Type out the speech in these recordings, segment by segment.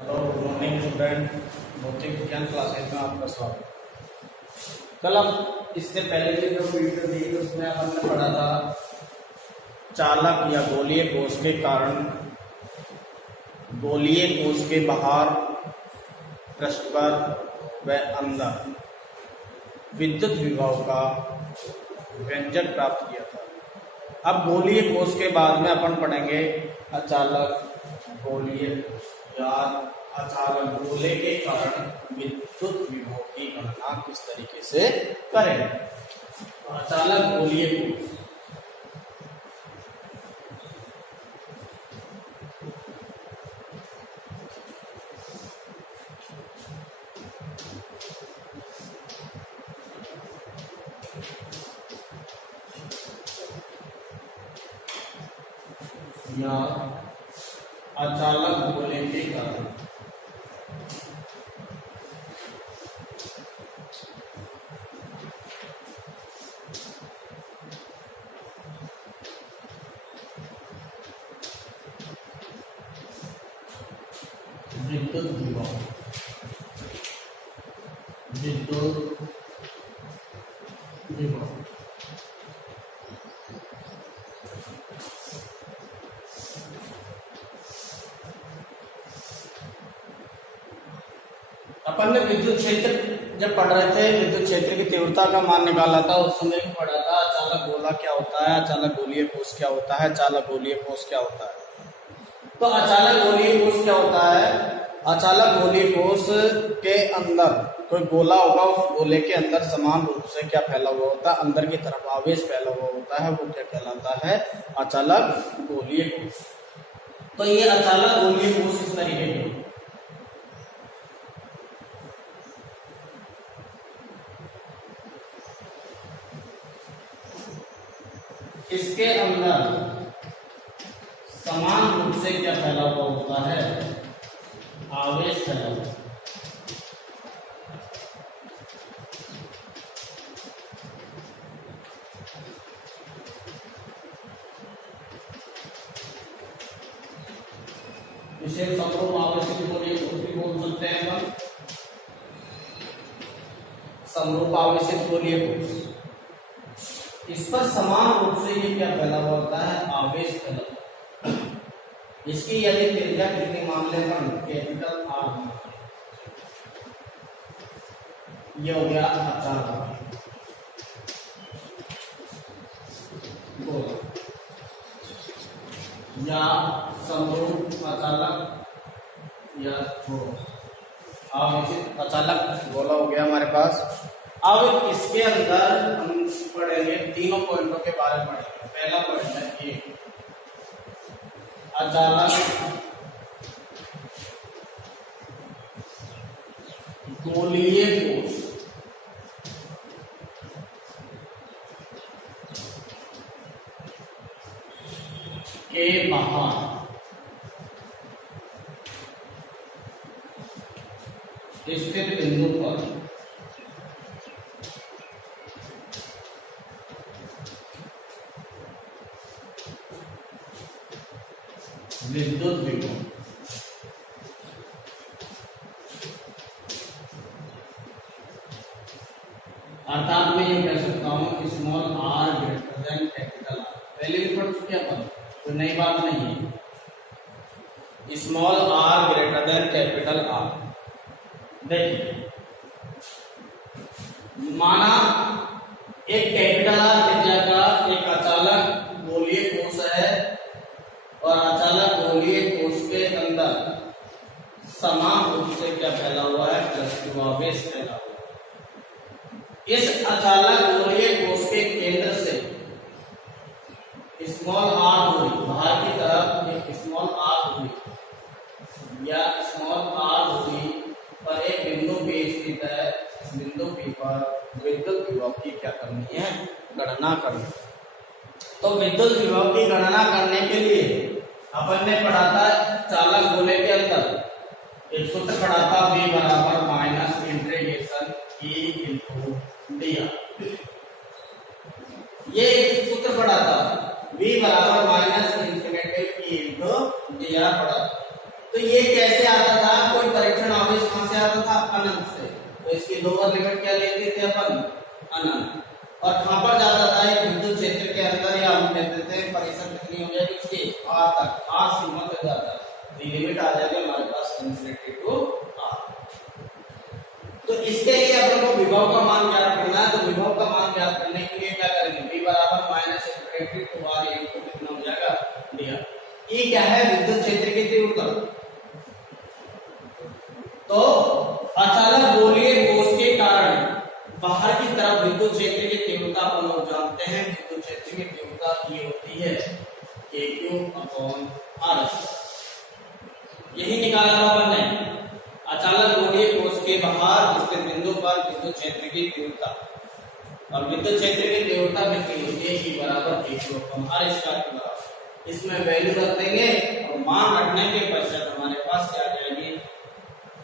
Hello, good morning student. भौतिक विज्ञान classes में आपका स्वागत। कल हम इससे पहले की जो वीडियो दी उसमें हमने पढ़ा था चालक या गोलीय कोश के कारण गोलीय कोश के बाहर, पृष्ठ पर व अंदर विद्युत विभव का व्यंजक प्राप्त किया था। अब गोलीय कोश के बाद में अपन पढ़ेंगे अचालक गोलीय कोश या अचालक गोले के कारण विद्युत विभव की गणना किस तरीके से करें। अचालक गोलीय कोश या अचालक गोले के कारण विद्युत विभव अपन ने विद्युत क्षेत्र जब पढ़ रहे थे, विद्युत क्षेत्र की तीव्रता का मान निकाला था। उस समय भी पढ़ा था अचालक गोला क्या होता है, अचालक गोलीय कोश क्या होता है, अचालक गोलीय कोश क्या होता है। तो अचालक गोलीय कोश क्या होता है? अचालक गोलीय कोश के अंदर कोई गोला होगा, उस गोले के अंदर समान रूप से क्या फैला हुआ होता है, अंदर की तरफ आवेश फैला हुआ होता है, वो क्या कहलाता है? अचालक गोलीय कोश। तो ये अचालक गोलीय कोश इस तरीके के इसके अंदर समान रूप से क्या फैला हुआ होता है? आवेश फैला हुआ। इसे समरूप आवेशित गोलीय कोश भी बोल सकते हैं अपन। समरूप आवेशित गोलीय कोश, इस पर समान रूप से ये क्या फैला हुआ होता है? आवेश फैला हुआ। इसकी यदि त्रिज्या कितनी मान लें हम? Capital R. ये हो गया अचालक गोला या समरूप अचालक या आवेशित अचालक गोला हो गया हमारे पास। अब इसके अंदर हम पढ़ेंगे तीनों पॉइंटों के बारे में पढ़ेंगे। पहला पॉइंट है ये अचालक गोलीय कोश के बाहर स्थित बिंदु पर विद्युत विभव अर्थात मैं ये कह सकता हूं small r greater than capital R. पहले भी पढ़ चुके अपन, तो नई बात नहीं है। Small r greater than capital R. देखिए, माना एक कैपिटल आर त्रिज्या का एक अचालक गोलीय कोश है और अचालक गोलीय कोश के अंदर समान रूप से क्या फैला हुआ है? पॉजिटिव आवेश फैला हुआ है। इस अचालक गोलीय कोश के केंद्र से स्मॉल आर दूरी, बाहर की तरफ एक स्मॉल आर दूरी या स्मॉल आर दूरी पर एक बिंदु P स्थित है। इस बिंदु P पर विद्युत विभव की क्या करनी है? गणना करनी। तो विद्युत विभव की गणना करने के लिए अपन ने पढ़ा था चालक गोले के अंदर एक सूत्र पढ़ा था, V बराबर minus integration E into d r. ये एक सूत्र पढ़ा था, V बराबर minus infinity E into d are पढ़ा। तो ये कैसे आता था? उसकी लोअर लिमिट क्या लेते थे अपन, अनंत। और कहां पर जाता था एक विद्युत क्षेत्र के अंदर, या हम कहते थे परिसर कितनी हो जाएगी उसकी, आर तक, आर सीमा तक जाता है। तो लिमिट आ जाएगी हमारे पास इन्फिनिटी टू आर। तो इसके लिए अपन को विभव का मान ज्ञात करना है। तो विभव का मान ज्ञात करने के लिए क्या करेंगे, v बराबर माइनस इन्फिनिटी टू आर, ये कितना हो जाएगा डी। ये क्या है, विद्युत क्षेत्र की तीव्रता। तो अचालक गोलीय कोष के कारण बाहर की तरफ विद्युत क्षेत्र की तीव्रता अपन लोग जानते हैं, विद्युत क्षेत्र की तीव्रता ये होती है kq/r। यही निकाला था अपन ने, अचालक गोलीय कोष के बाहर स्थित बिंदु पर विद्युत क्षेत्र की तीव्रता, और विद्युत क्षेत्र की तीव्रता कितनी होती है, E बराबर kq/r स्क्वायर के बराबर। इसमें वैल्यू रख देंगे और मान रखने के पश्चात हमारे पास क्या आ जाएगी,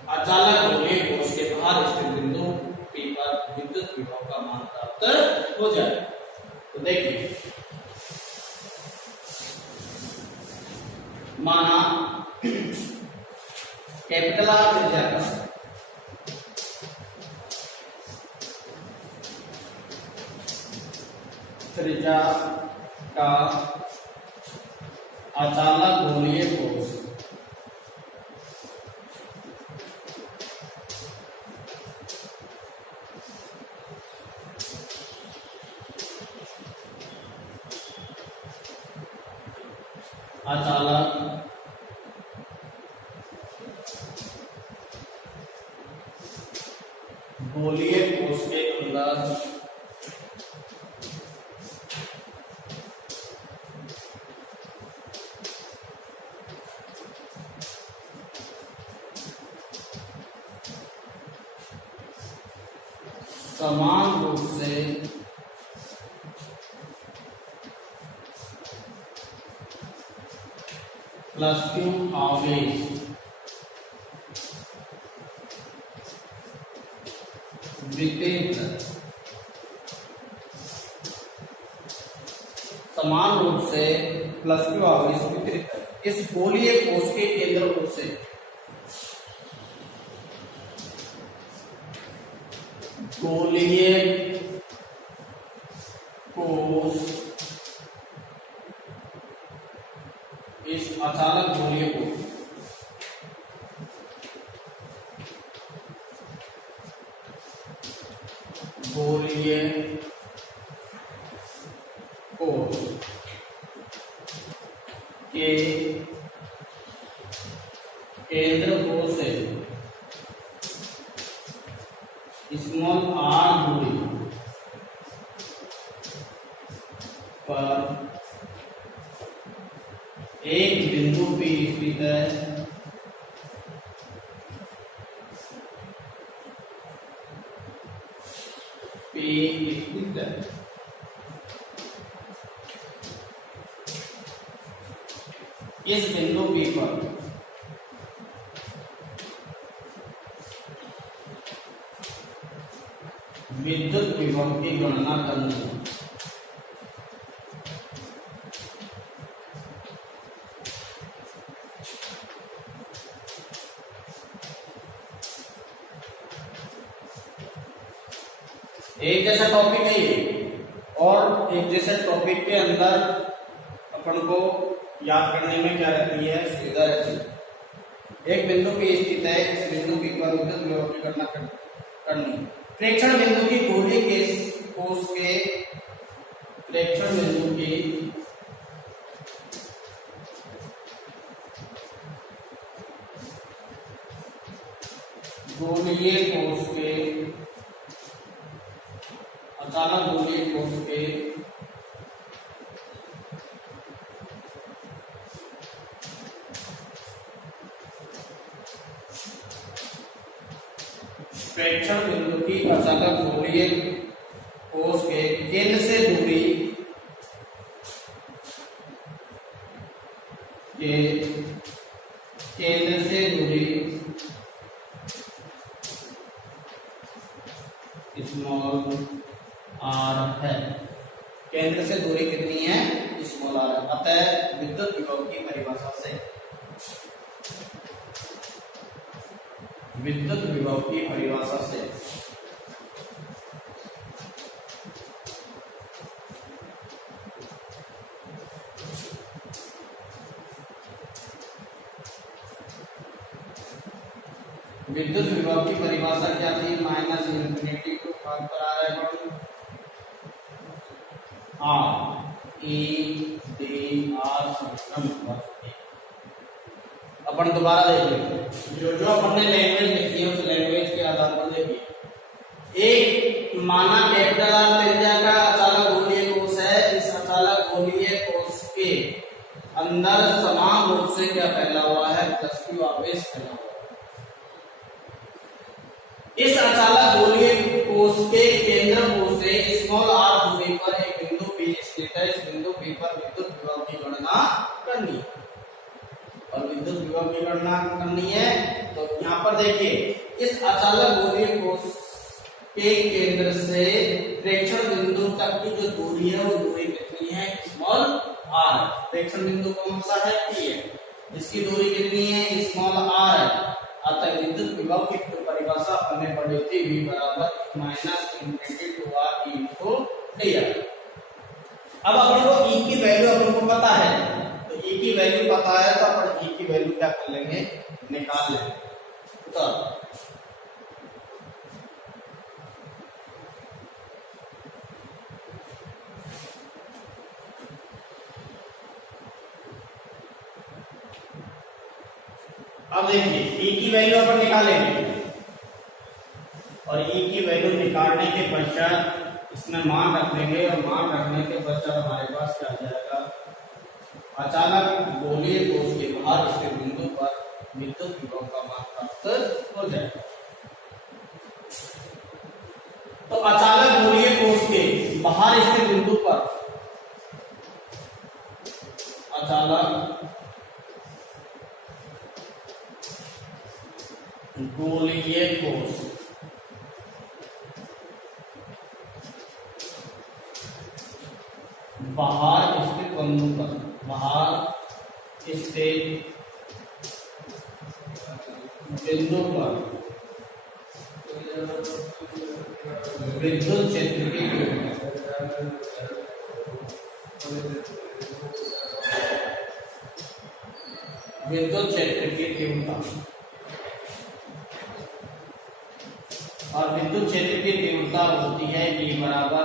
अचालक गोलीय कोष के बाहर स्थित बिंदु P पर विद्युत विभव का मान प्राप्त हो जाए। तो देखिए, माना कैपिटल आर त्रिज्या का अचालक गोलीय कोष गोलीय कोष के अंदर समान रूप से प्लस क्यू आवेश वितरित, समान रूप से प्लस क्यू आवेश वितरित इस गोलीय कोष के केंद्र रूप से गोलीय कोष, इस अचालक गोलीय कोष के केंद्र को से स्मॉल आर दूरी पर एक बिंदु P स्थित है, इस बिंदु P पर विद्युत विभव की गणना करनी है। एक जैसा टॉपिक है ये, और एक जैसे टॉपिक के अंदर अपन को याद करने में क्या रहती है, सुविधा रहती है। एक बिंदु P स्थित है, इस बिंदु P पर विद्युत विभव की गणना करनी। प्रेक्षण बिंदु की गोलीय कोष के प्रेक्षण बिंदु की गोलीय कोष के अचालक गोलीय कोष के प्रेक्षण बिंदु की अचालक गोलीय कोष के केंद्र से दूरी स्मॉल आर है। केंद्र से दूरी कितनी है, स्मॉल आर। अतः विद्युत विभव की परिभाषा से, विद्युत विभव की परिभाषा से विद्युत विभव की परिभाषा क्या थी? माइनस इंफिनिटी टू आर पर आ रहा है आर ई डी आर समीकरण। अपन दोबारा देख लेंगे, जो जो अपन ने लैंग्वेज लिखी है उस लैंग्वेज के आधार पर देखिए। एक माना कैपिटल आर त्रिज्या का अचालक गोलीय कोश है। इस अचालक गोलीय कोश के अंदर समान रूप से क्या फैला हुआ है? प्लस क्यू आवेश फैला हुआ है। इस अचालक गोलीय कोश के केंद्र से स्मॉल आर दूरी पर एक बिंदु P स्थित है। इस बिंदु P पर विद्युत विभव की गणना करनी है। और विद्युत विभव की गणना करनी है तो यहाँ पर देखिए, इस अचालक गोलीय कोश के केंद्र से प्रेक्षण बिंदु तक की जो दूरी है वो दूरी कितनी है? Small r. प्रेक्षण बिंदु कौन सा है? P है। इसकी दूरी कितनी है? स्मॉल आर है। अतः विद्युत विभव की परिभाषा हमने पढ़ी थी, V बराबर minus infinity to r into d r. अब अपन को E की वैल्यू अपन को पता है, तो E की वैल्यू पता है तो अपन E की वैल्यू क्या कर लेंगे? निकाल लेंगे। तो अब देखिए E की वैल्यू अपन निकालेंगे और E की वैल्यू निकालने के पश्चात इसमें मान रख देंगे और मान रखने के पश्चात हमारे पास क्या आ जाएगा? अचालक गोलीय कोश के बाहर स्थित बिंदु पर विद्युत विभव का मान प्राप्त हो जाएगा। तो अचालक गोलीय कोश के बाहर स्थित बिंदु पर अचालक गोलीय कोश बाहर स्थित बिंदु पर विद्युत क्षेत्र की तीव्रता और विद्युत क्षेत्र की तीव्रता होती है V बराबर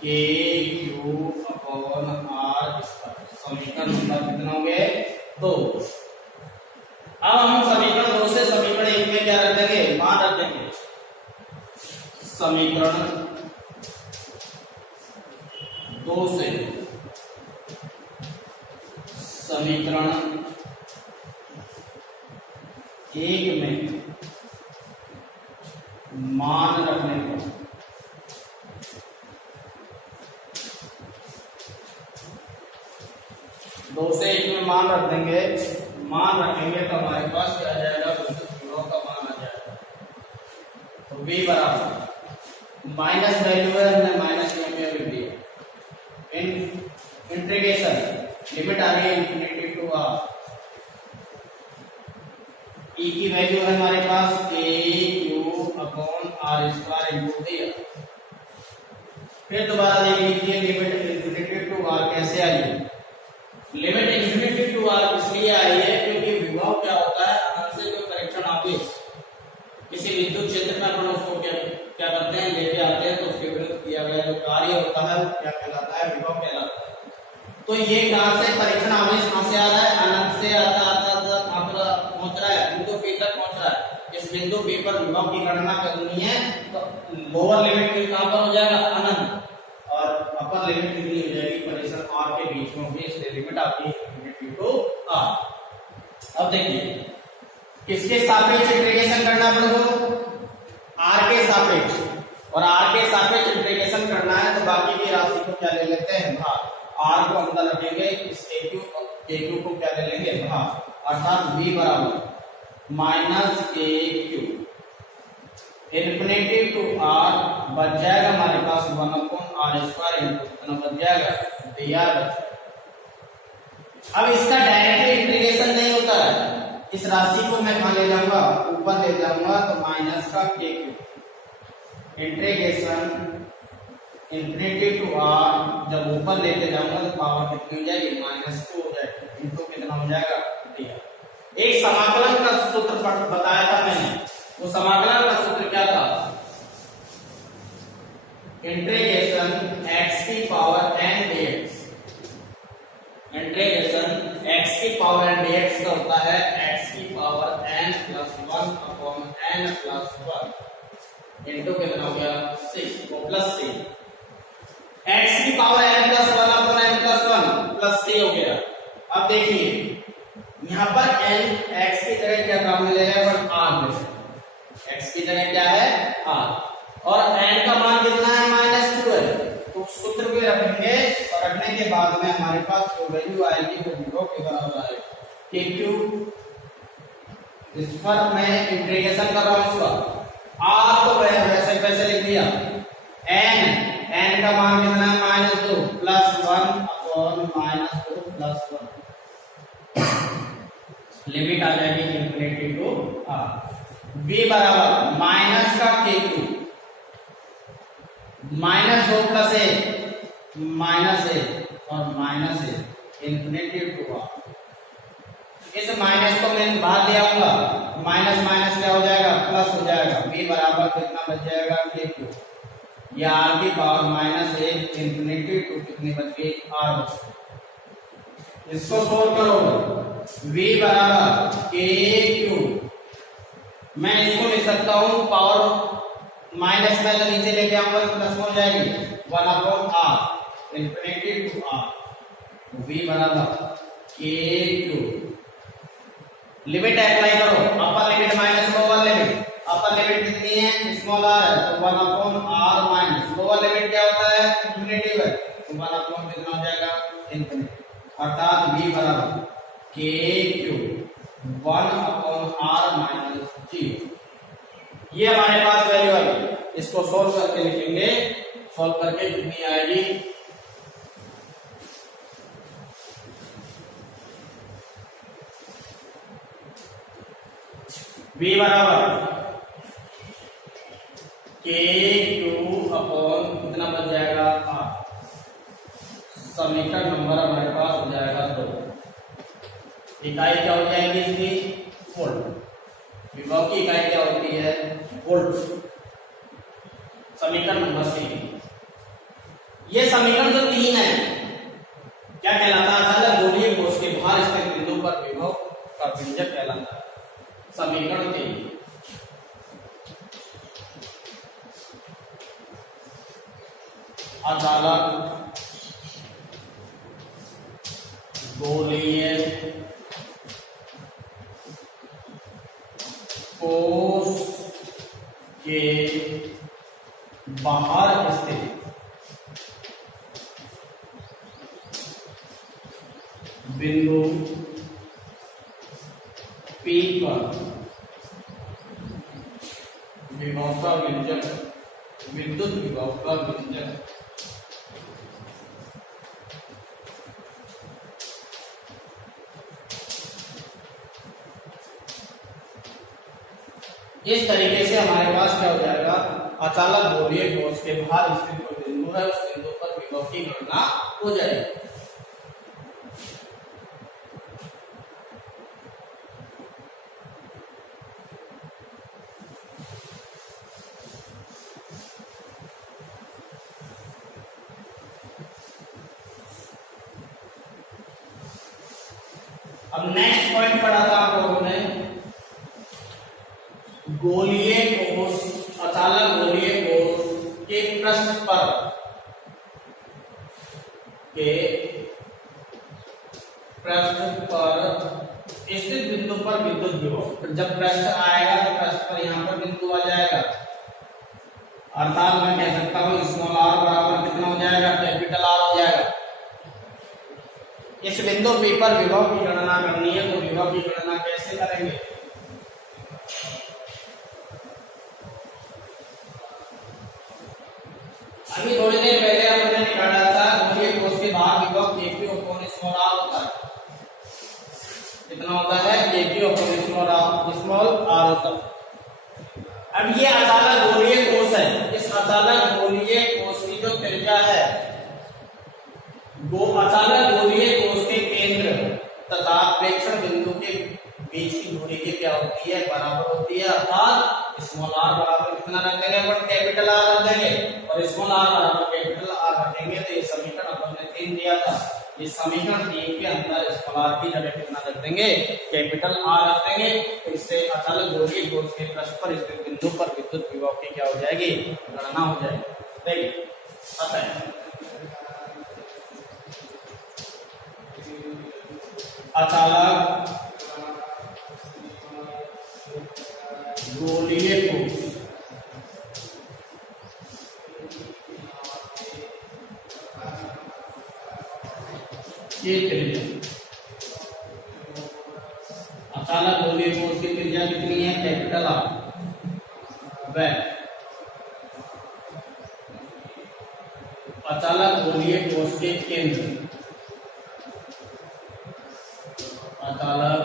के क्यू अपॉन आर स्क्वायर। समीकरण नंबर कितना हो गए? 2। अब हम समीकरण 2 से समीकरण 1 में क्या रख देंगे? मान रख देंगे। समीकरण 2 से समीकरण 1 में मान रखने पर 2 से 1 में मान रख देंगे। मान रखेंगे तो हमारे पास क्या आ जाएगा? विद्युत विभव का मान आ जाएगा। तो V बराबर माइनस वैल्यू है, हमने माइनस में लिख दिया। इंटीग्रेशन लिमिट आ रही है इंफिनिटी टू आर। E की वैल्यू है हमारे पास a q upon r square into d r. फिर दोबारा देख लीजिए, लिमिट इंफिनिटी टू आर कैसे आई? लिमिट इंफिनिटी टू आर इसलिए आई है क्योंकि विभव क्या होता है? अनंत से कोई परीक्षण आवेश किसी विद्युत क्षेत्र में अपन उसको क्या करते हैं? लेके आते हैं तो उसके विरुद्ध किया गया जो कार्य होता है वो क्या कहलाता है? विभव कहलाता है। तो ये कहां से परीक्षण आवेश कहां से आ रहा है? अनंत से आता पहुंच रहा है, बिंदु P तक पहुंच रहा है। इस बिंदु P पर विभव की गणना करनी है तो लोअर लिमिट कहां पर हो जाएगा? अनंत। और अपर लिमिट कितनी हो जाएगी? परीक्षण r के बीच में होगी, इसलिए लिमिट आती है इंफिनिटी टू r। अब देखिए किसके सापेक्ष इंटीग्रेशन करना है अपन को? r के सापेक्ष। और r के सापेक्ष इंटीग्रेशन करना है तो बाकी की राशि को क्या ले लेते हैं? भाग। r को अंदर रखेंगे, इस aq को क्या ले लेंगे? भाग। अर्थात V बराबर minus a q infinity to r बच जाएगा हमारे पास 1/r स्क्वायर इंटू बच जाएगा dr। अब इसका डायरेक्टली इंटीग्रेशन नहीं होता है, इस राशि को मैं कहां ले जाऊंगा? ऊपर ले जाऊंगा। तो माइनस का k q integration infinity to r जब ऊपर लेके जाऊंगा तो पावर कितनी हो जाएगी? -2 हो जाएगी। इनको कितना हो जाएगा? dr। एक समाकलन का सूत्र बताया था मैंने, वो समाकलन का सूत्र क्या था? इंटीग्रेशन x की power n dx। Integration x की पावर n dx का होता है x की power n plus 1 upon n plus 1 into कितना हो गया 6 वो प्लस 6। x की power n plus 1 upon n plus 1 plus 6 हो गया। अब देखिए यहाँ पर n x की जगह क्या काम में ले रहे हैं? r में। x की जगह क्या है? r। और n का मान कितना है? -2 है। तो सूत्र को रखेंगे और रखने के बाद में हमारे पास जो वैल्यू आएगी वो विभव के बराबर आएगी। kq इस पर मैं इंटीग्रेशन कर रहा हूं इसका। r तो वैसे वैसे लिख दिया। n का मान कितना है? -2 प्लस 1 अपॉन -2 प्लस 1 लिमिट आ जाएगी इंफिनिटी टू r। v बराबर माइनस का k2 -2 प्लस 1 -1 और -1 इंफिनिटी टू r। इस माइनस को मैं बाहर ले आऊंगा, माइनस माइनस क्या हो जाएगा? प्लस हो जाएगा। v बराबर कितना बच जाएगा? k2 या r की पावर -1 इंफिनिटी टू कितनी बच गई? r बच गई। इसको सोल्व करो। v बराबर k3 मैं इसको लिख सकता हूं पावर माइनस में तो नीचे लेके आऊंगा तो प्लस हो जाएगी 1 upon r infinity to r। v बराबर k3 लिमिट अप्लाई करो। Upper limit minus lower limit. Upper limit कितनी है? स्मॉल r है तो 1 upon r minus lower limit क्या होता है? इंफिनिटी है तो 1 अपॉन कितना हो जाएगा? इंफिनिटी। अर्थात v बराबर k3 1 अपॉन r माइनस 0। ये हमारे पास वैल्यू आ गई। इसको सोल्व करके लिखेंगे। सोल्व करके कितनी आएगी? v बराबर k3 अपॉन कितना बच जाएगा? r। समीकरण नंबर हमारे पास हो जाएगा 2। इकाई क्या हो जाएगी इसकी? वोल्ट। विभव की इकाई क्या होती है? वोल्ट। समीकरण नंबर 3। ये समीकरण जो 3 है क्या कहलाता है? अचालक गोलीय कोश के बाहर स्थित बिंदु पर विभव का व्यंजक कहलाता है। समीकरण 3 अचालक गोलीय कोश के बाहर स्थित बिंदु P पर विभव का व्यंजक, विद्युत विभव का व्यंजक इस तरीके से हमारे पास क्या हो जाएगा? अचालक गोलीय कोश के बाहर स्थित कोई बिंदु है उस बिंदु पर विभव की गणना हो जाएगी। अब नेक्स्ट पॉइंट पढ़ा था आप लोगों ने गोलीय कोश, अचालक गोलीय कोश के पृष्ठ पर स्थित बिंदु पर विद्युत विभव। जब पृष्ठ आएगा तो पृष्ठ पर यहाँ पर बिंदु आ जाएगा। अर्थात मैं कह सकता हूँ स्मॉल r बराबर कितना हो जाएगा? कैपिटल R हो जाएगा। इस बिंदु P पर विभव की गणना करनी है तो विभव की गणना कैसे करेंगे? अभी थोड़ी देर पहले हमने निकाला था गोलीय कोश के बाहर विभव Q अपॉन स्मॉल r होता है। कितना होता है? Q अपॉन स्मॉल r होता है। अब ये अचालक गोलीय कोश है। इस अचालक गोलीय कोश की जो त्रिज्या है अचालक गोलीय कोश के केंद्र तथा प्रेक्षण बिंदु के बीच की दूरी की क्या होती है? बराबर होती है। अर्थात था, इस समीकरण 3 के अंदर स्मॉल r की जगह कितना रख देंगे, कैपिटल R रख देंगे। तो इससे अचालक गोलीय ठोस के पृष्ठ पर स्थित बिंदु पर विद्युत विभव की क्या हो जाएगी, गणना हो जाएगी। देखिए अचालक गोलीय ठोस ये त्रिज्या, अचालक गोलीय ठोस की त्रिज्या कितनी है, कैपिटल R। वह अचालक गोलीय ठोस के केंद्र, अचालक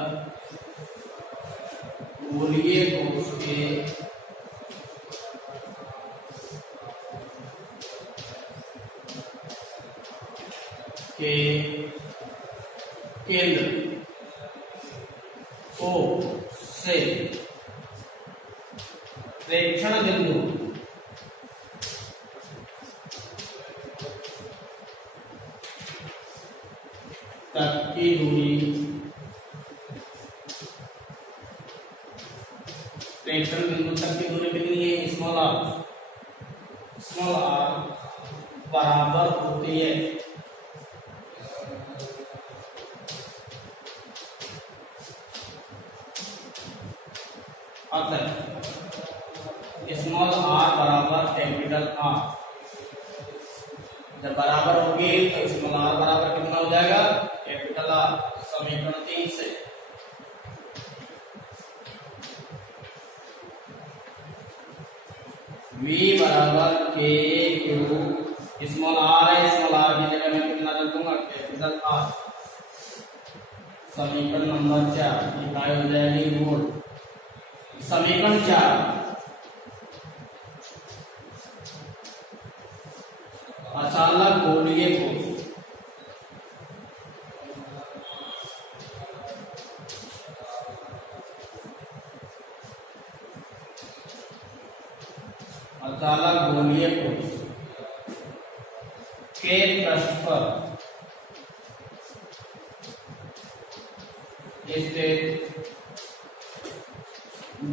गोलीय ठोस के केंद्र O से प्रेक्षण बिंदु तक की दूरी, प्रेक्षण बिंदु तक की दूरी कितनी है, स्मॉल r, स्मॉल r बराबर होती है स्मॉल r बराबर कैपिटल R। जब बराबर होगी तो स्मॉल r बराबर कितना हो जाएगा, कैपिटल R। समीकरण 3 से V बराबर K Q, स्मॉल r है, स्मॉल r की जगह मैं कितना रख दूंगा, कैपिटल R। समीकरण नंबर 4 इकाई हो जाएगी वोल्ट। समीकरण 4 अचालक गोलीय ठोस अचालक गोलीय ठोस के पृष्ठ पर स्थित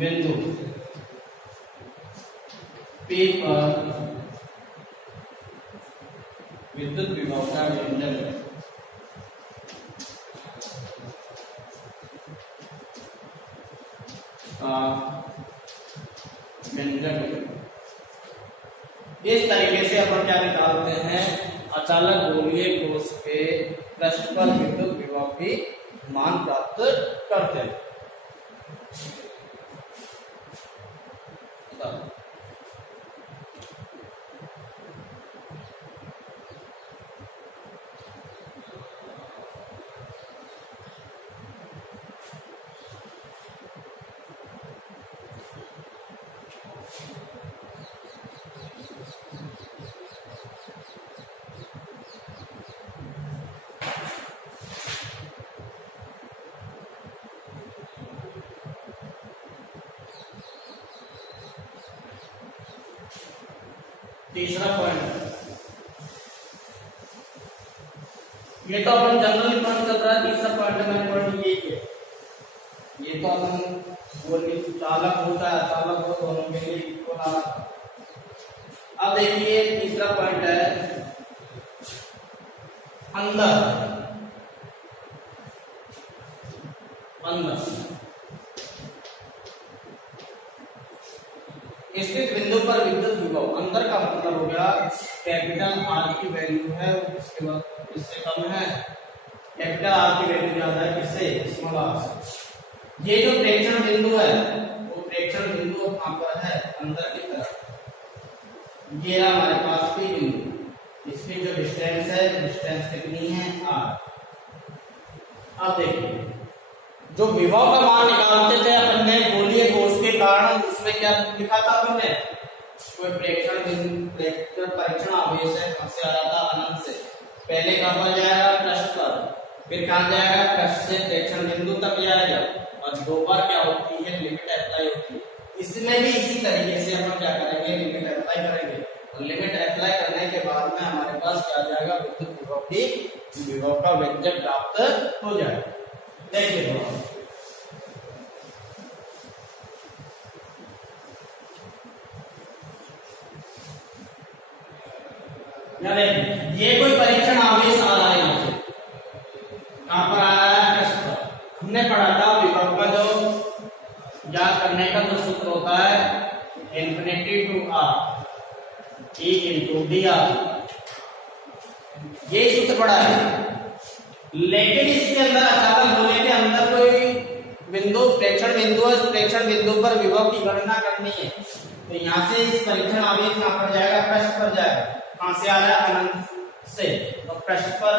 बिंदु P पर विद्युत विभव का व्यंजक इस तरीके से अपन क्या निकालते हैं, अचालक गोलीय ठोस के पृष्ठ पर विद्युत विभव की मान प्राप्त करते हैं। तीसरा पॉइंट, ये तो अपन जनरल पॉइंट चल रहा है। तीसरा पॉइंट में पॉइंट यही है, ये तो अपन गोली चालक होता है, चालक हो दोनों के लिए इक्वल आना था। अब देखिए तीसरा पॉइंट है अंदर स्थित बिंदु पर विद्युत विभव, अंदर का मतलब हो गया कैपिटल R की वैल्यू है, इसके बाद इससे कम है, कैपिटल R की वैल्यू ज्यादा है, किससे, स्मॉल r से। ये जो प्रेक्षण बिंदु है वो प्रेक्षण बिंदु कहां पर है, अंदर की तरफ। ये रहा हमारे पास P बिंदु, इसकी जो डिस्टेंस है, डिस्टेंस कितनी है, R। अब देखिए जो विभव का मान निकालते थे अपन ने गोलीय ठोस के कारण, उसमें क्या लिखा था हमने, कोई प्रेक्षण परीक्षण आवेश है, कहां से आ रहा था, अनंत से। पहले कहां पर जाएगा, पृष्ठ पर, फिर कहां जाएगा, पृष्ठ से प्रेक्षण बिंदु तक जाएगा, और दो बार क्या होती है, लिमिट अप्लाई होती है। इसमें भी इसी तरीके से हम क्या करेंगे, लिमिट अप्लाई करेंगे। और लिमिट अप्लाई करने के बाद में हमारे पास क्या आ जाएगा, विद्युत विभव का व्यंजक प्राप्त हो जाए। देखिए थोड़ा ये कोई परीक्षण आवेश आ रहा है यहाँ से, कहां पर आ रहा है, पृष्ठ पर। हमने पढ़ा था विभव का जो ज्ञात करने का जो सूत्र होता है infinity to r E into d r, ये सूत्र पढ़ा है। लेकिन इसके अंदर अचानक होने के अंदर कोई बिंदु प्रेक्षण बिंदु है, उस प्रेक्षण बिंदु पर विभव की गणना करनी है। तो यहाँ से इस परीक्षण आवेश कहां पर जाएगा, पृष्ठ पर जाएगा। कहां से आ रहा है, अनंत से। तो पृष्ठ पर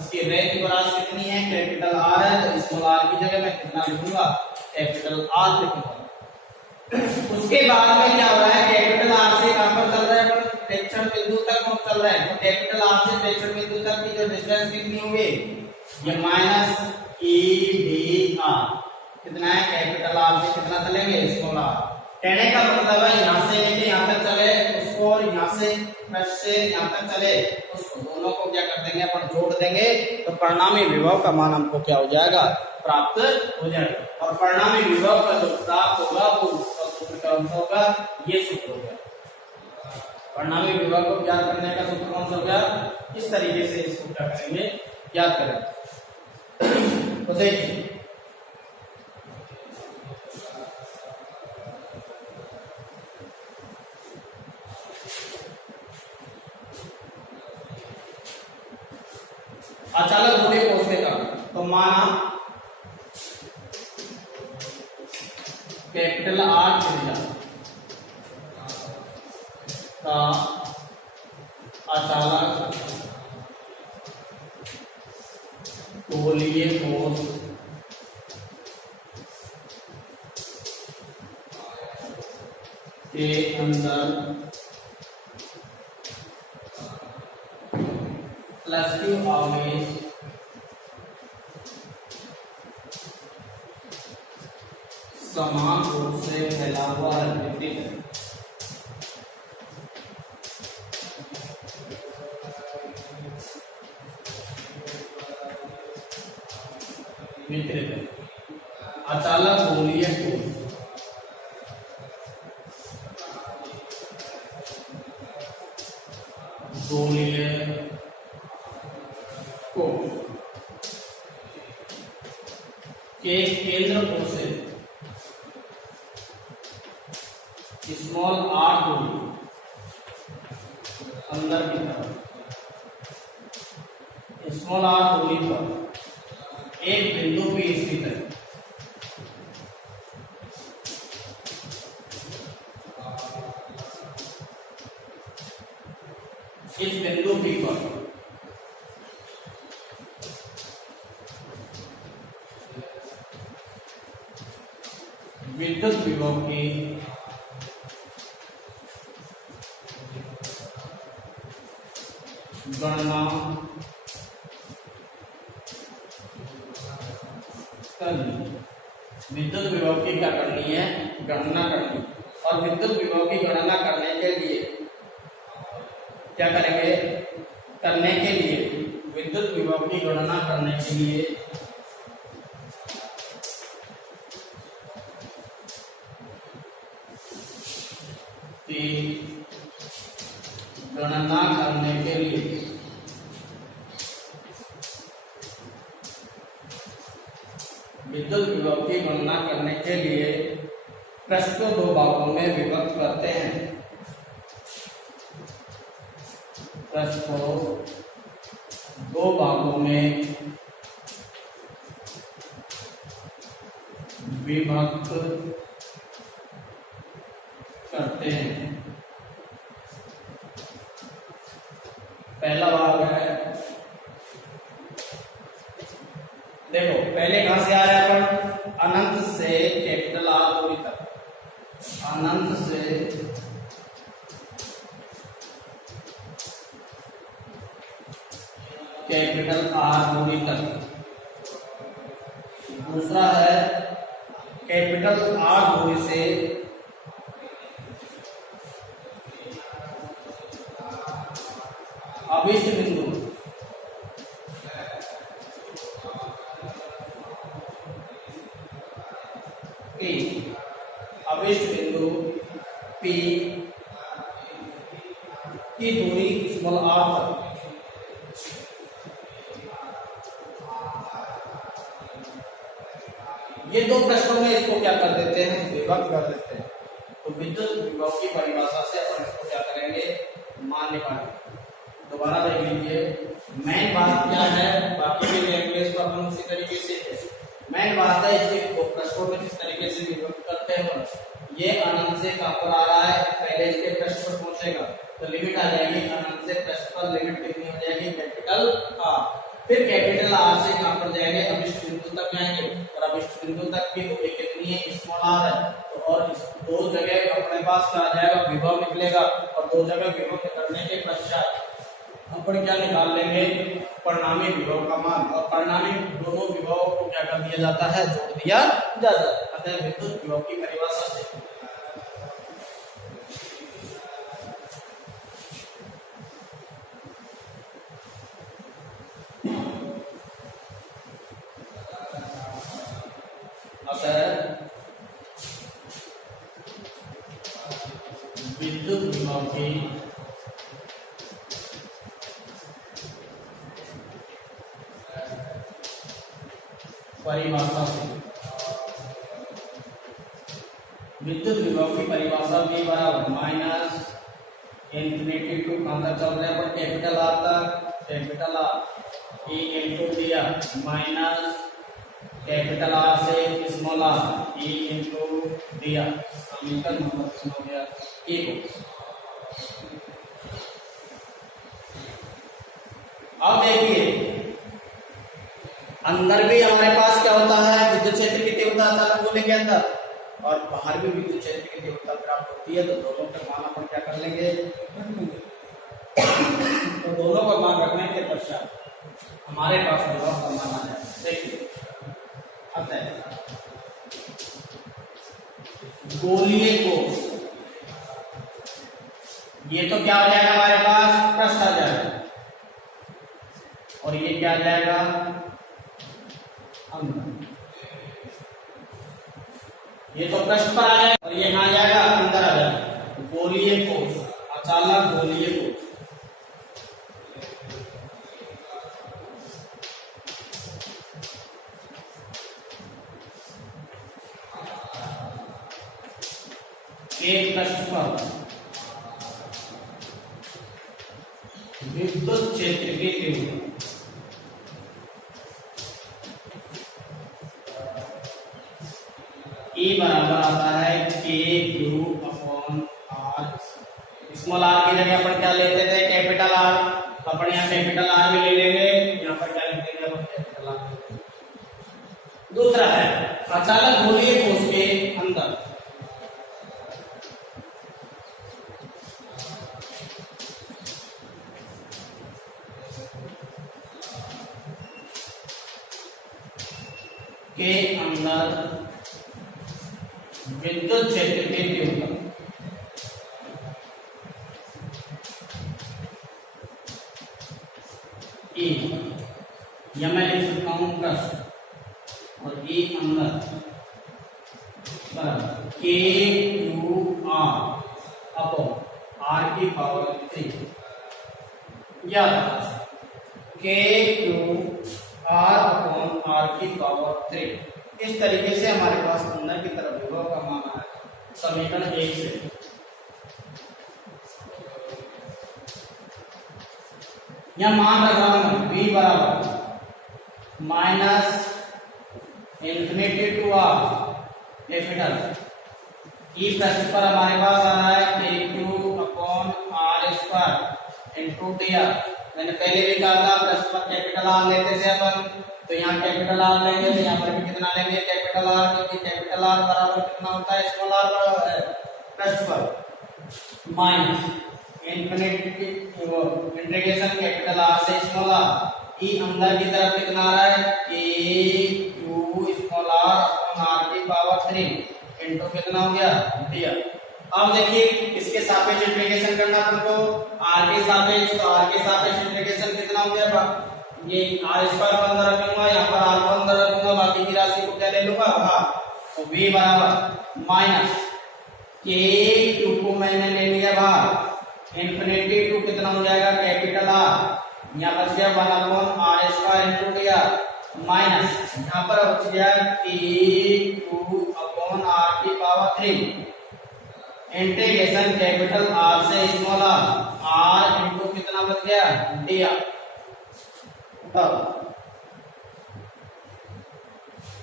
इसकी रेंज की राशि कितनी है, कैपिटल आर है, तो स्मॉल आर की जगह मैं कितना लिखूंगा, कैपिटल आर लिखूंगा। उसके बाद में क्या हो रहा है, कैपिटल आर से कहां पर चल रहा है, प्रेक्षण बिंदु तक हम चल रहे हैं। तो कैपिटल आर से प्रेक्षण बिंदु तक की जो डिस्टेंस कितनी होगी, ये माइनस ई डी आर। कितना है, कैपिटल आर से कितना चलेंगे, स्मॉल आर। कहने का मतलब है यहाँ से लेके यहाँ तक चले उसको, और यहाँ से पृष्ठ से यहाँ तक चले उसको, दोनों को क्या कर देंगे, अपन जोड़ देंगे। तो परिणामी विभव का मान हमको क्या हो जाएगा, प्राप्त हो जाएगा। और परिणामी विभव का जो प्राप्त होगा वो उसका सूत्र कौन सा होगा, ये सूत्र हो गया। परिणामी विभव को ज्ञात करने का सूत्र कौन सा हो गया, इस तरीके से इसको क्या करेंगे, ज्ञात करेंगे। तो देखिए अचानक दूरी पहुंचने का, तो माना कैपिटल आर त्रिज्या का अचानक गोलीय कोश के अंदर प्लस आवेश समान रूप से फैला हुआ है। मित्र अचालक गोलीय कोश के केंद्र को से स्मॉल आर दूरी अंदर की तरफ, स्मॉल आर दूरी पर एक बिंदु पे स्थित है। इस बिंदु P पर विद्युत विभव की गणना करनी। विद्युत विभव की क्या करनी है, गणना करनी। और विद्युत विभव की गणना करने के लिए क्या करेंगे, करने के लिए विद्युत विभव की गणना करने के लिए विद्युत विभव की गणना करने के लिए पृष्ठ को दो भागों में विभक्त करते हैं। पृष्ठ को दो भागों में विभक्त करते हैं। पहला भाग है, देखो पहले कहां से आ रहा है अपन, अनंत से कैपिटल आर दूरी तक, अनंत से कैपिटल आर दूरी तक। दूसरा है कैपिटल आर दूरी से अभिष्ट बिंदु टी अभिष्ट बिंदु P की दूरी स्मॉल r तक ये दो प्रश्नों में इसको क्या कर देते हैं, विभक्त कर देते हैं। तो विद्युत विभव की परिभाषा से अपन इसको क्या करेंगे, मान निकालेंगे। दोबारा देख लीजिए, मेन बात क्या है, बाकी के लैंग्वेज को अपन उसी तरीके से है। मेन बात है इसके दो प्रश्नों में किस तरीके से विभक्त करते हैं। ये अनंत से कहां पर आ रहा है, पहले इसके पृष्ठ पर पहुंचेगा तो लिमिट आ जाएगी, अनंत से पृष्ठ पर लिमिट कितनी हो जाएगी, कैपिटल R। फिर कैपिटल R से कहां पर जाएंगे, अभिष्ट बिंदु तक जाएंगे, और अभिष्ट बिंदु तक की दूरी कितनी है, स्मॉल r है। तो और इस दो जगह अपने पास क्या आ जाएगा, विभव निकलेगा, और दो जगह विभव निकलने के पश्चात अपन क्या निकाल लेंगे, परिणामी विभव का मान। और परिणामी दोनों विभव को क्या कर दिया जाता है, जोड़ दिया जाता है। अतः विद्युत विभव की परिभाषा से विद्युत विभव की परिभाषा से, विद्युत विभव की परिभाषा V बराबर माइनस इंफिनिटी टू कहां तक चल रहा है, पर कैपिटल R तक, कैपिटल R E इंटू दिया माइनस कैपिटल R से स्मॉल r E इंटू दिया, समीकरण नंबर हो गया एक। अब देखिए अंदर भी हमारे पास क्या होता है, विद्युत क्षेत्र की तीव्रता अचानक गोले के अंदर, और बाहर भी विद्युत क्षेत्र की तीव्रता प्राप्त होती है। तो दोनों का मान अपन क्या कर लेंगे, तो दोनों का मान रखने के पश्चात हमारे पास विभव का मान आ जाए। देखिए अतः गोलीय कोश, ये तो क्या हो जाएगा हमारे पास, पृष्ठ आ जाएगा, और ये क्या आ जाएगा, ये तो पृष्ठ पर आ जाएगा, और ये कहां जाएगा, अंदर आ जाएगा। गोलीय कोश, अचालक गोलीय कोश, एक पृष्ठ पर विद्युत क्षेत्र की तीव्रता E बराबर आता है KQ/R। स्मॉल r की जगह अपन क्या लेते थे, कैपिटल R, अपन यहाँ कैपिटल R भी ले लेंगे, यहाँ पर क्या लिख देंगे अपन, कैपिटल R। दूसरा है अचालक गोलीय कोश के अंदर के अंदर विद्युत क्षेत्र की तीव्रता E, या मैं लिख सकता हूं पृष्ठ, और E अंदर बराबर KQR अपॉन R की पावर 3, या KQR अपॉन R की पावर 3। इस तरीके से हमारे पास अंदर की तरफ विभव का मान आया समीकरण 1 से। यह मान रख रहा हूं V बराबर minus infinity to R capital E पृष्ठ पर हमारे पास आ रहा है KQ/R² इंटू dr। मैंने पहले भी कहा था पृष्ठ पर कैपिटल R लेते थे अपन, तो यहाँ कैपिटल R लेंगे, तो यहाँ पर भी कितना लेंगे, कैपिटल R, क्योंकि कैपिटल R बराबर कितना होता है, स्मॉल r बराबर है पृष्ठ पर minus infinity integration capital R से स्मॉल r, E अंदर की तरफ कितना आ रहा है, KQ small r upon R की पावर 3 इंटू कितना हो गया, dr। अब देखिए इसके सापेक्ष इंटीग्रेशन करना तुमको, r के सापेक्ष, तो r के सापेक्ष इंटीग्रेशन कितना हो गया, ये r² को अंदर रखूंगा, यहाँ पर r को अंदर रखूंगा, बाकी की राशि को क्या ले लूंगा भाग, तो v बराबर माइनस के क्यू को मैंने ले लिया बाहर, इन्फिनिटी टू कितना हो जाएगा कैपिटल आर, यहाँ बच गया 1/r² into d are minus यहाँ पर बच गया k2/r की पावर 3 इंटीग्रेशन कैपिटल आर से स्मॉल आर इंटू कितना बच गया डी आर।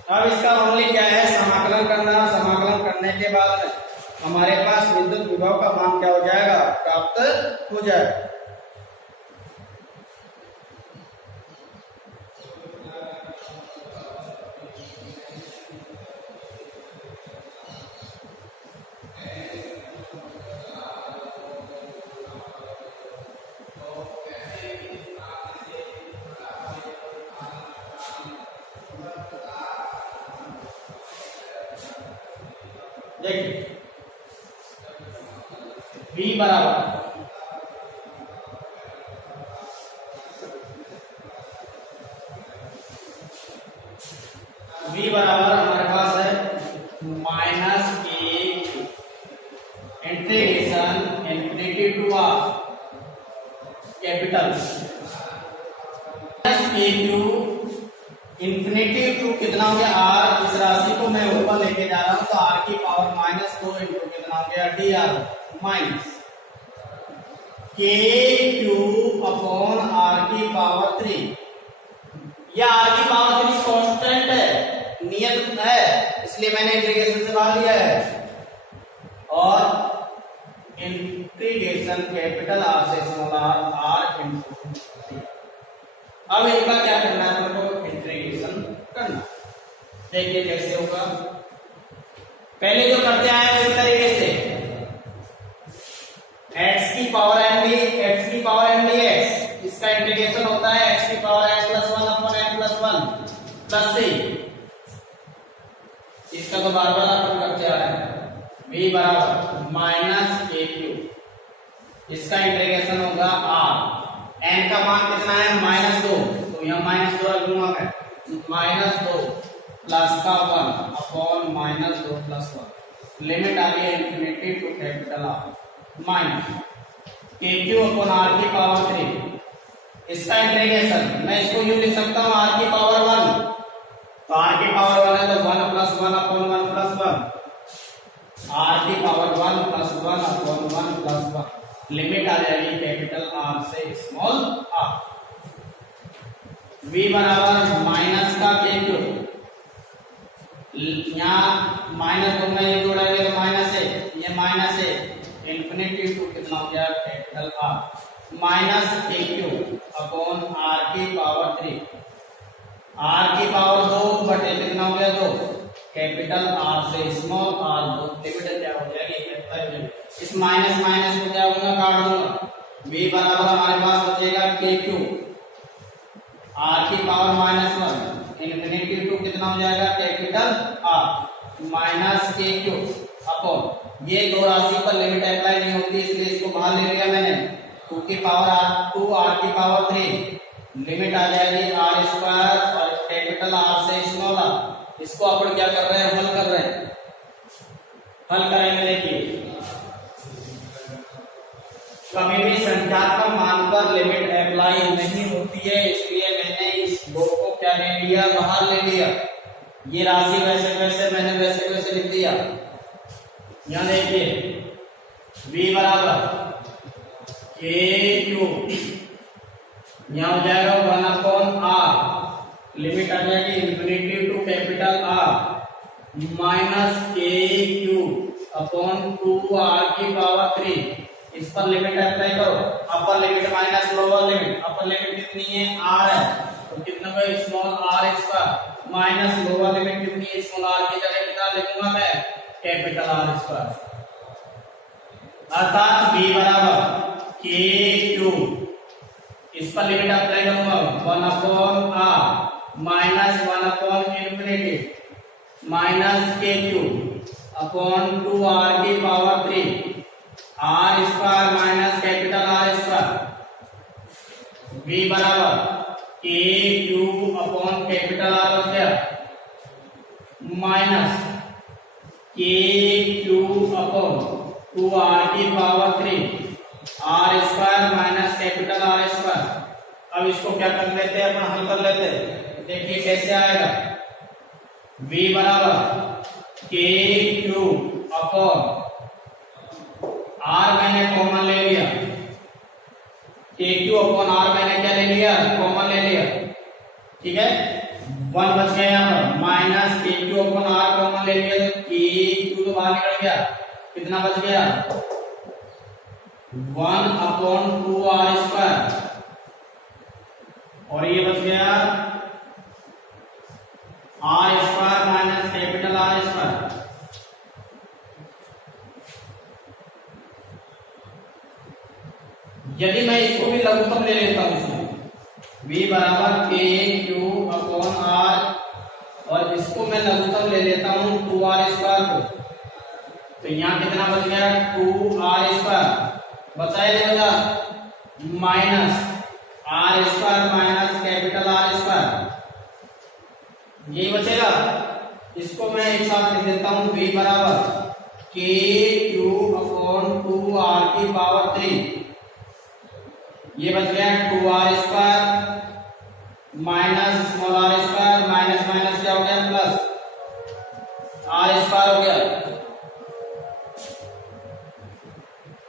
अब इसका ओनली क्या है समाकलन करना, समाकलन करने के बाद हमारे पास विद्युत विभव का मान क्या हो जाएगा प्राप्त हो जाएगा। देखिए v बराबर हमारे पास है minus k integration infinity to r capital minus k q infinity to कितना हो गया आर, इस राशि को मैं ऊपर लेके जा रहा हूं तो आर की पावर -2 इंटू कितना हो गया D R minus k q upon r की पावर 3। यह आर की पावर 3 कांस्टेंट है, नियत है, इसलिए मैंने इंटीग्रेशन से बाहर लिया है, और इंटीग्रेशन कैपिटल आर से स्मॉल आर इंटू 3। अब इनका क्या करना है तो इंटीग्रेशन करना। देखिए कैसे होगा, पहले जो करते आए हैं इस तरीके से x की पावर n dx, इसका इंटीग्रेशन होता है x की power n+1 upon n+1 plus c, इसका तो बार बार अपन करते आ रहे हैं। v बराबर माइनस के क्यू, इसका इंटीग्रेशन होगा r, n का मान कितना है -2, तो यहाँ -2 रख दूंगा मैं, -2 प्लस का 1 अपॉन -2 प्लस 1, लिमिट आ गई infinity to capital R minus k q upon r की पावर 3, इसका इंटीग्रेशन मैं इसको यूं लिख सकता हूँ आर की पावर 1, तो आर की पावर 1 है तो 1 प्लस 1 अपॉन 1 प्लस 1, आर की power 1 plus 1 upon 1 plus 1, limit आ जाएगी कैपिटल आर से स्मॉल आर। v बराबर माइनस का के क्यू, यहाँ -2 में ये जोड़ेंगे तो माइनस है, ये माइनस है, इन्फिनिटी टू कितना हो गया capital R minus k q upon r की पावर 3, आर की पावर 2 बटे कितना हो गया 2 कैपिटल आर से स्मॉल आर, 2 लिमिट क्या हो जाएगी, इस माइनस माइनस को क्या होगा काट दूंगा, v बराबर हमारे पास बचेगा के क्यू आर की पावर -1 इन्फिनिटी टू कितना हो जाएगा capital R minus k q upon, ये दो राशि पर लिमिट अप्लाई नहीं होती इसलिए इसको बाहर ले लिया मैंने, 2 की पावर आर की पावर 3, लिमिट आ जाएगी आर स्क्वायर और कैपिटल आर से स्मॉल आर। इसको अपन क्या कर रहे हैं हल कर रहे हैं, हल करेंगे। देखिए कभी भी संख्यात्मक मान पर लिमिट अप्लाई नहीं होती है, इसलिए मैंने इस दो को क्या ले लिया बाहर ले लिया, ये राशि वैसे वैसे मैंने वैसे वैसे लिख दिया। यहाँ देखिए v बराबर के क्यू, यहाँ हो जाएगा 1 अपॉन आर, लिमिट आ जाएगी infinity to capital R minus k q upon 2r की पावर 3, इस पर लिमिट अप्लाई करो, upper limit minus lower limit, upper limit कितनी है r है तो कितना का small r square minus lower limit कितनी है स्मॉल r की जगह कितना लिखूंगा मैं कैपिटल R स्क्वायर, अर्थात v बराबर के क्यू, इस पर लिमिट अप्लाई करूंगा 1 upon r minus 1 upon infinity minus k q upon 2r की power 3 r square minus capital R square, v बराबर के क्यू अपॉन कैपिटल आर हो गया minus k q upon 2r की power 3 r square minus capital R square. अब इसको क्या कर लेते हैं, अपन हल कर लेते हैं। देखिए कैसे आएगा, v बराबर के क्यू अपॉन आर मैंने कॉमन ले लिया, के क्यू अपॉन आर मैंने क्या ले लिया, कॉमन ले लिया, ठीक है। 1 बच गया यहाँ पर, minus k q upon are common ले लिया तो के क्यू तो बाहर निकल गया, कितना बच गया 1 अपॉन 2r स्क्वायर, और ये बच गया r square minus capital R square. यदि मैं इसको भी लघुत्तम ले लेता हूं इसमें v बराबर के क्यू अपॉन आर, और इसको मैं लघुत्तम ले लेता हूं 2r स्क्वायर को, तो यहां कितना बच गया 2r स्क्वायर, बचा है नहीं बचा, minus r square minus capital R square, यही बचेगा। इसको मैं एक साथ लिख देता हूं, v बराबर के क्यू अपॉन 2r की पावर 3, ये बच गया 2r square minus small r square, minus minus क्या हो गया प्लस आर स्क्वायर हो गया,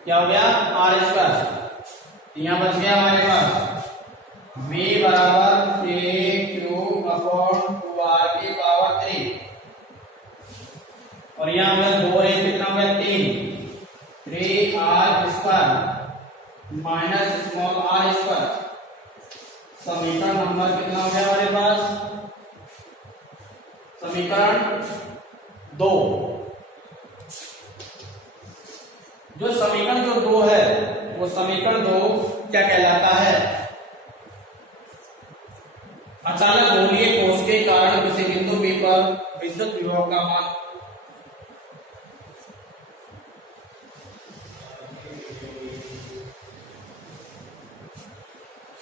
क्या हो गया आर स्क्वायर। यहां बच गया हमारे पास v बराबर के क्यू अपॉन 2r की पावर 3, और यहां हो गया 2 कितना हो गया 3r square minus small r square. समीकरण नंबर कितना हो गया हमारे पास, समीकरण 2। जो समीकरण जो 2 है वो समीकरण 2 क्या कहलाता है, अचानक गोलीय कोष के कारण किसी बिंदु P पर विद्युत विभव का मान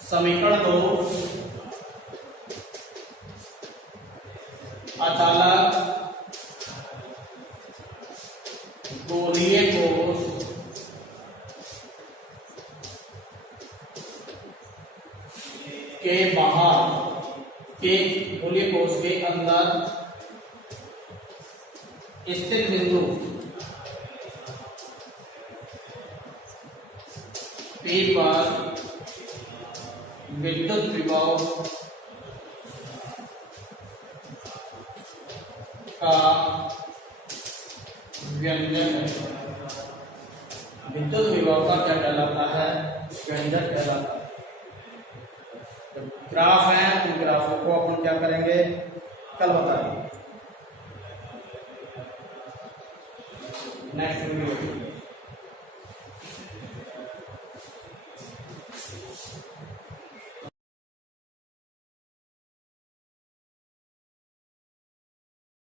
समीकरण 2 अचालक गोलीय कोष के बाहर के गोलीय कोष के अंदर स्थित बिंदु P पर विद्युत विभव का व्यंजक है। विद्युत विभव का क्या कहलाता है, व्यंजक कहलाता है। तो ग्राफ है, उन ग्राफों को अपन क्या करेंगे कल बताएंगे नेक्स्ट वीडियो।